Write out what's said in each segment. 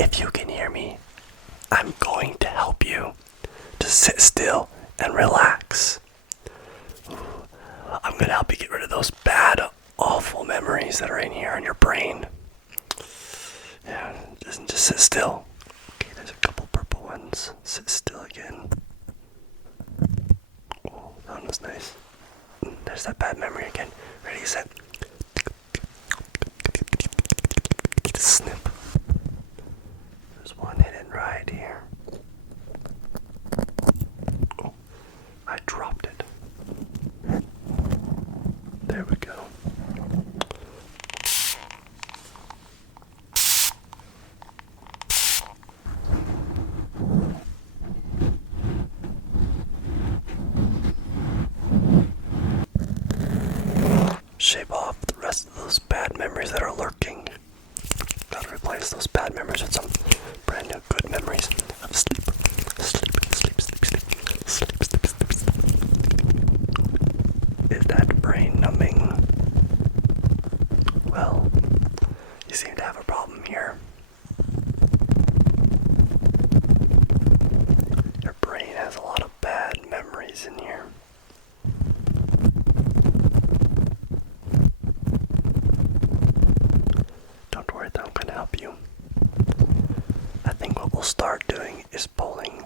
If you can hear me, I'm going to help you to sit still and relax. I'm going to help you get rid of those bad, awful memories that are in here in your brain. Yeah, just sit still. Okay, there's a couple purple ones. Sit still again. Oh, that one was nice. There's that bad memory again. Ready, set. Snip. There's one hidden right here. Oh, I dropped it. There we go. Shave off the rest of those bad memories that are lurking. Gotta replace those bad memories with some brand new good memories of sleep. Sleep. Is that brain numbing? Well, you seem to have a problem here. Your brain has a lot of bad memories in here. Don't worry, I'm going to help you. I think what we'll start doing is pulling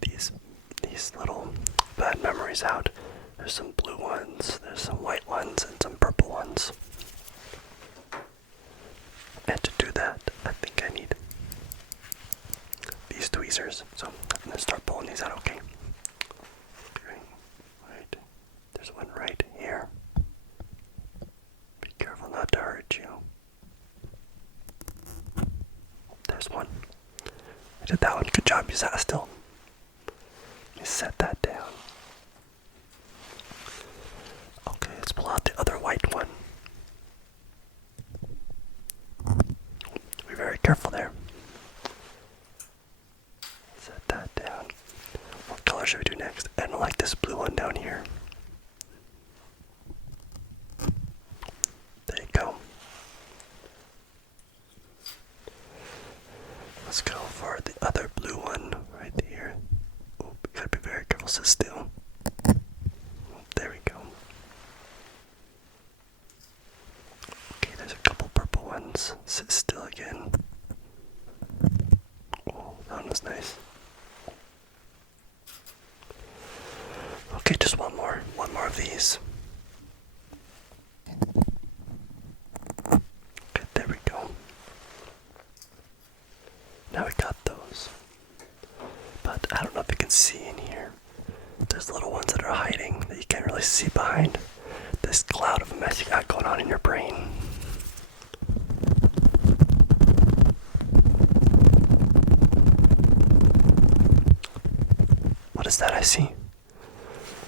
these little bad memories out. There's some blue ones, there's some white ones, and some purple ones. And to do that, I think I need these tweezers. So I'm going to start pulling these out, okay? Okay, right. There's one right here. Be careful not to hurt you. There's one. I did that one. Good job. You sat still. Let me set that down. Okay, let's pull out the other white one. Be very careful there. Set that down. What color should we do next? I don't like this blue one down here. There you go. Let's go for the other blue one right here. Oh, you gotta be very careful, sit still. There we go. Okay, there's a couple purple ones. Sit still again. Oh, that one was nice. Okay, just one more of these. Okay, there we go. Now we got those. But I don't know if you can see in here. There's little ones that are hiding that you can't really see behind this cloud of mess you got going on in your brain. What is that I see?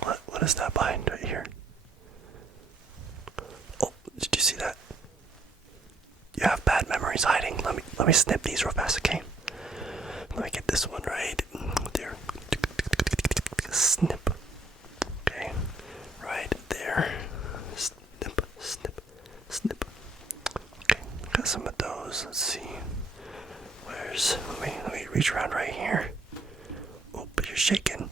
What is that behind right here? Oh, did you see that? You have bad memories hiding. Let me snip these real fast, okay? Let me get this one right there. Snip. Okay, right there. Snip, snip, snip. Okay, got some of those. Let's see. Let me reach around right here. Oh, but you're shaking.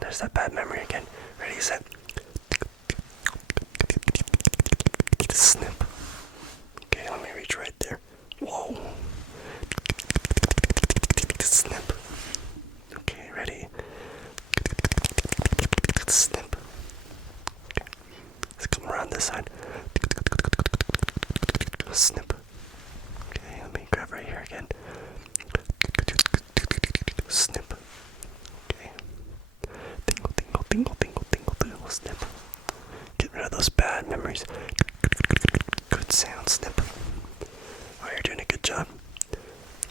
There's that bad memory again. Ready, set. Snip. Okay, let me reach right there. Whoa. Snip. Okay, ready. Snip. Okay. Let's come around this side. Snip. Okay, let me grab right here again. Snip. Okay. Tingle, tingle, tingle, tingle, tingle, tingle, snip. Get rid of those bad memories. Good sound, snip. Oh, you're doing a good job.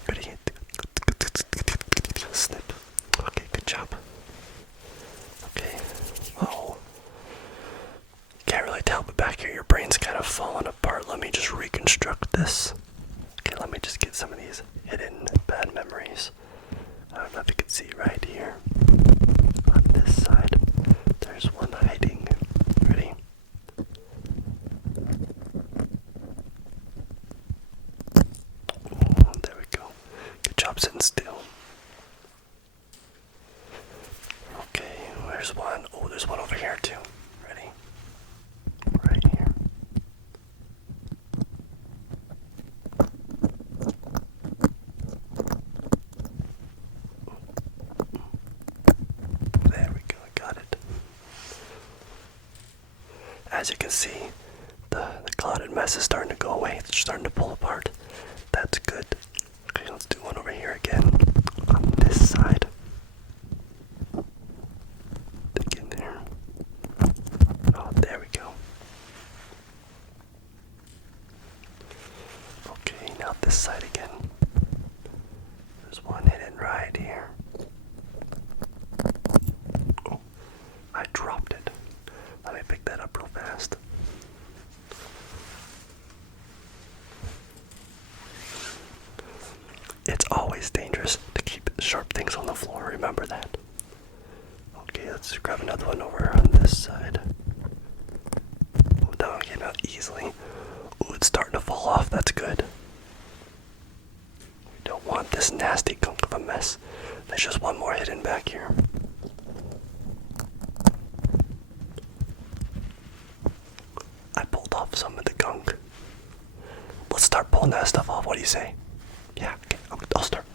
Ready? Snip. Okay, good job. Okay. Oh. Can't really tell, but back here your brain's kind of falling apart. Let me just reconstruct this. Okay, let me just get some of these hidden bad memories. I don't know if you can see right here. On this side, there's one hiding. Ready? holding still. Okay, there's one. Oh, there's one over here too. Ready? Right here. There we go, I got it. As you can see, the clouded mess is starting to go away. It's starting to pull apart. That's good. Okay, let's do one over here again. On this side. Dig in there. Oh, there we go. Okay, now this side again. There's one hidden right here. Oh, I dropped it. Let me pick that up real fast. It's always dangerous to keep sharp things on the floor, remember that. Okay, let's grab another one over on this side. Oh, that one came out easily. Oh, it's starting to fall off, that's good. We don't want this nasty gunk of a mess. There's just one more hidden back here. I pulled off some of the gunk. Let's start pulling that stuff off, what do you say? Yeah, okay, I'll start.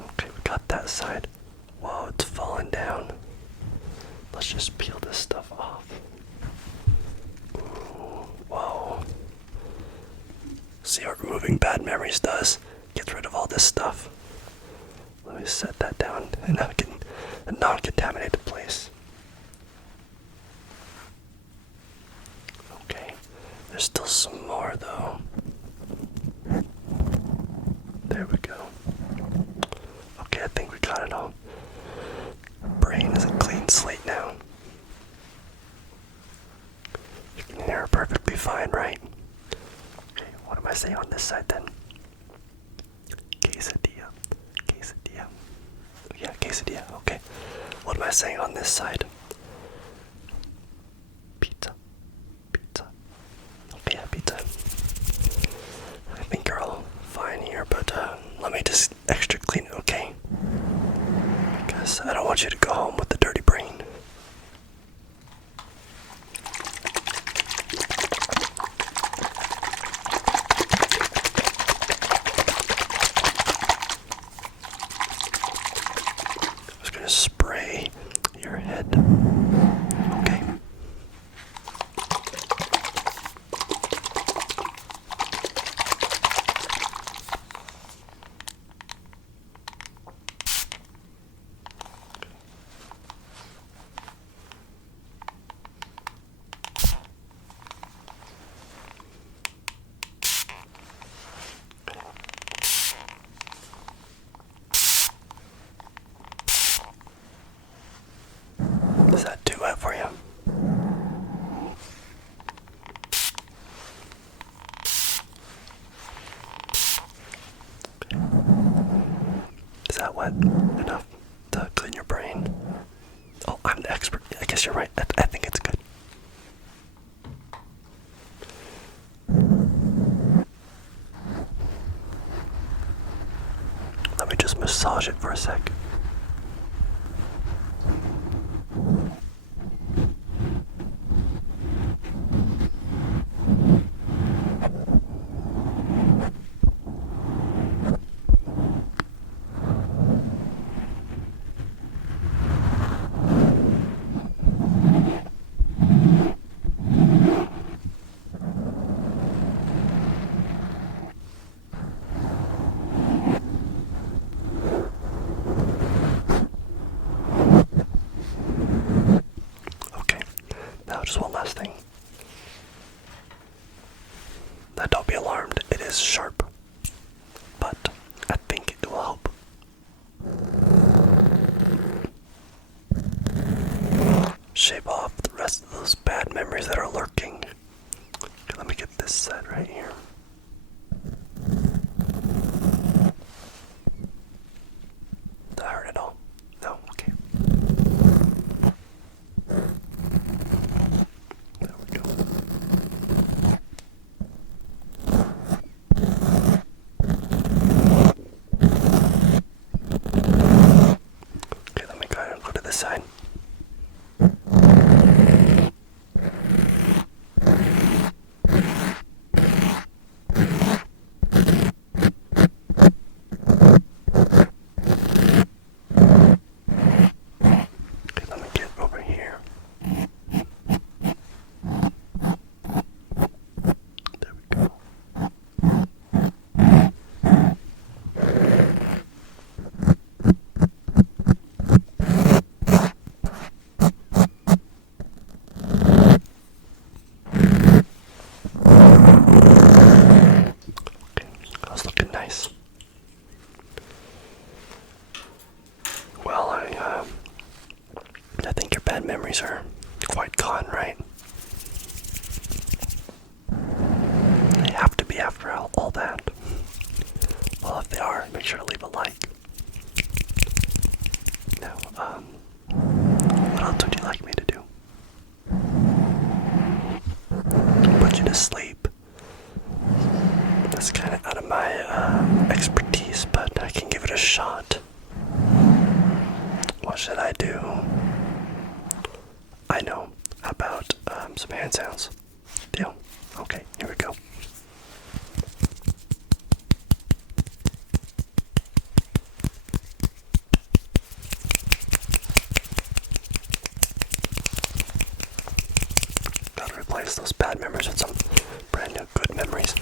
Okay, we got that side. Whoa, it's falling down. Let's just peel this stuff off. Ooh, whoa. See what removing bad memories does? Gets rid of all this stuff. Let me set that down in a non-contaminated place. Okay, there's still some more though. There we go. Okay, I think we got it all. Brain is a clean slate now. You can hear it perfectly fine, right? Okay, what am I saying on this side then? Quesadilla. Quesadilla. Yeah, quesadilla, okay. What am I saying on this side? Pizza. Pizza. Okay, yeah, pizza. I think you're all fine here, but let me just extra clean it, okay? Because I don't want you to go home with the dirty brain. I'm just gonna spray your head. Okay. Is that too wet for you? Is that wet enough to clean your brain? Oh, I'm the expert. I guess you're right. I think it's good. Let me just massage it for a sec. Now, just one last thing. Now, don't be alarmed. It is sharp, but I think it will help. Shave off the rest of those bad memories that are lurking. Okay, let me get this side right here. Did I hurt it all? No? Okay. There we go. after all that? Well, if they are, make sure to leave a like. Now, what else would you like me to do? Put you to sleep. That's kind of out of my expertise, but I can give it a shot. What should I do? I know. How about some hand sounds? Deal? Okay, here we go. Gotta replace those bad memories with some brand new good memories.